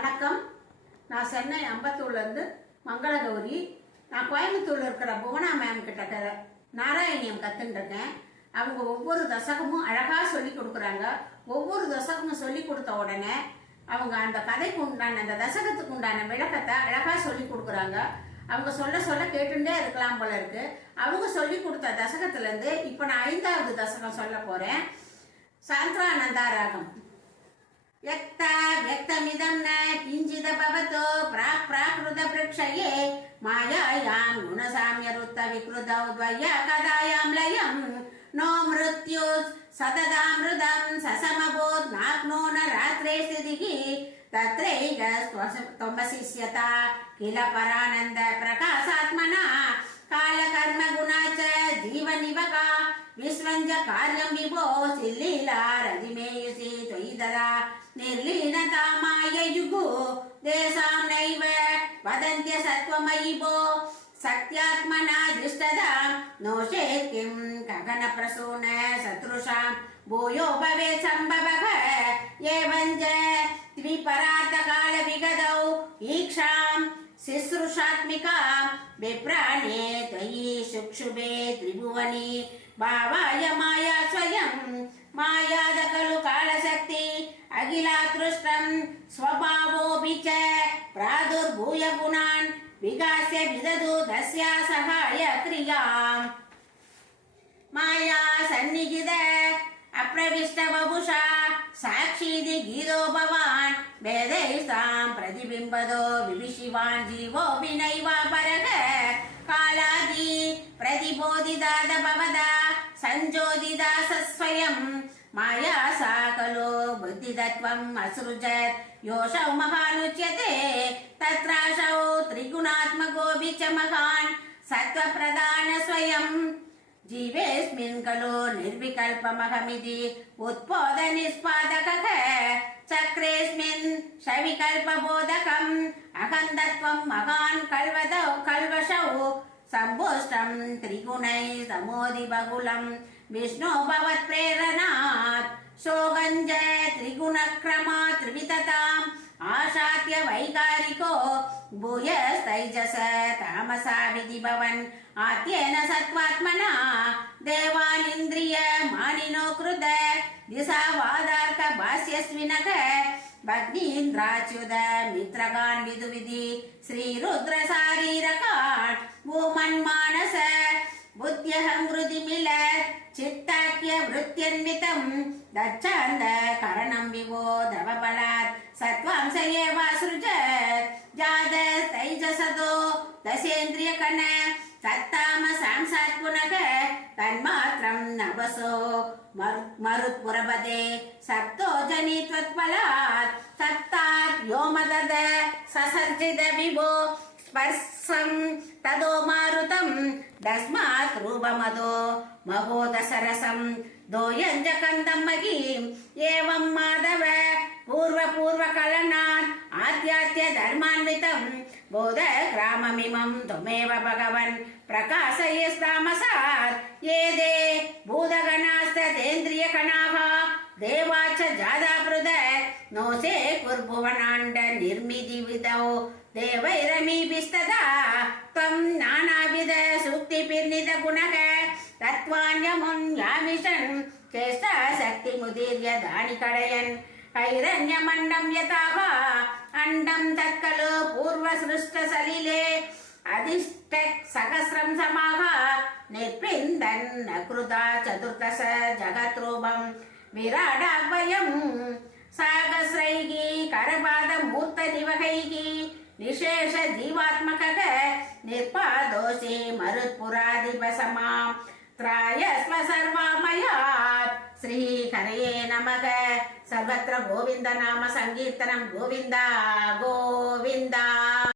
வணக்கம். நான் சென்னை அம்பத்தூர்லேருந்து மங்களகௌரி. நான் கோயம்புத்தூரில் இருக்கிற புவனா மேம் கிட்ட நாராயணியம் கற்றுட்டுருக்கேன். அவங்க ஒவ்வொரு தசகமும் அழகாக சொல்லி கொடுக்குறாங்க. ஒவ்வொரு தசகமும் சொல்லி கொடுத்த உடனே அவங்க அந்த கதைக்கு உண்டான அந்த தசகத்துக்கு உண்டான விளக்கத்தை அழகாக சொல்லி கொடுக்குறாங்க. அவங்க சொல்ல சொல்ல கேட்டுட்டே இருக்கலாம் போல இருக்கு. அவங்க சொல்லி கொடுத்த தசகத்துலேருந்து இப்போ நான் 5வது தசகம் சொல்ல போகிறேன். சாந்திரானந்தா ராகம். व्यक्तमिदं न किञ्चिद भवतो प्राकृतवृक्षये मायायां गुणसाम्यरुत्त विकृतौ द्वय्य कदायां लयं नो मृत्यु सततामृतं ससमबोध नाग्नो न रात्रे स्थितिः तत्रैक त्वमशिष्यता किल परानन्द प्रकाशात्मना कालकर्म गुणा च जीवनिवका विश्वञ्च कार्यं विभो सिल्लीला रदिमेयुषि त्वयि ददा निर्लीनता माययुगो देशां नैव वदन्त्य सत्त्वमयि भो सत्यात्मना दृष्टदा नो चेत् किं गगनप्रसून सदृशां भूयो भवेत् सम्भवः एवञ्च द्विपरार्थकालविगतौ ईक्षां शुश्रूषात्मिका विप्राणे त्वयि शुक्षुभे त्रिभुवनि भावाय माया स्वयं मायाद खलु कालशक्ति अखिलातृष्टं स्वभावोऽपि च प्रादुर्भूय गुणान् विकास्य विदधु तस्या सहाय क्रियाम् माया सन्निहित अप्रविष्ट वपुषा साक्षीदि गीतो भवान् वेदैस्तां प्रतिबिम्बदो विभिषिवान् जीवोऽपि नैवापरः कालादि प्रतिबोधिदाद भवदा संजोदिदा स्वयं माया सा खलु बुद्धितत्त्वम् असृजत् योऽसौ महानुच्यते तत्रासौ त्रिगुणात्मकोऽपि च महान् सत्त्वप्रधान स्वयं जीवेऽस्मिन् खलु निर्विकल्पमहमिति उत्पोदनिष्पादकः चक्रेऽस्मिन् सविकल्पबोधकम् अहन्तत्वं महान् कल्वषौ सम्पुष्टं त्रिगुणैः समोदि बहुलं विष्णो भवत्प्रेरणात् सोगञ्ज त्रिगुणक्रमा त्रिवितताम् आशात्य वैकारिको भूयस्तैजस तामसा विधिभवन् आत्येन सत्त्वात्मना देवानिन्द्रिय मानिनो कृत दिशावादार्क भाष्यस्विनः भग्नीन्द्राच्युत मित्रगान् विदुविधि श्रीरुद्र शारीरकान् भूमन्मानस बुद्ध्यहङ्कृतिमिलत् चित्ताख्य वृत्त्यन्वितं दच्छन्द करणं विभो दवबलात् सत्त्वांस एवासृजत् जातस्तैजसतो दशेन्द्रियकण सत्तामसांसात् पुनः तन्मात्रं नभसो मरुत्पुरपदे सप्तो जनित्वत्फलात् सप्तात् व्योमदद ससर्जित विभो स्पर्शं तदो मारुतं तस्मात् रूपमदो महोदसरसं दोयञ्च कन्दं महीम् एवं माधव पूर्वकलनात् आद्यात्य धर्मान्वितं बोधग्राममिमं त्वमेव भगवन् प्रकाशयस्तामसात् ये दे भूतगणास्तदेन्द्रियगणाः देवाच जादापृद नोसे कुर्भुवनाण्ड निर्मितिविदौ देवैरमीभिस्तदा त्वं नानाविध सूक्तिभिर्निधगुणः तत्त्वान्यमुन्यामिषन् चेष्टाशक्तिमुदीर्य दानि कड़यन् हैरण्यमण्डं यथाः अण्डं तत्खलु पूर्वसृष्टसलिले अधिष्ठत् सहस्रं समाः निर्पिन्दन् अकृता चतुर्दश जगद्रूपं विराडाह्वयम् सहस्रैः करपादमूर्तनिवहैः निशेष जीवात्मकः निर्पादोषे मरुत्पुराधिपसमां त्रायस्व सर्वामयात् श्रीहरये नमः सर्वत्र गोविन्द नाम संकीर्तनं गोविन्द गोविन्द।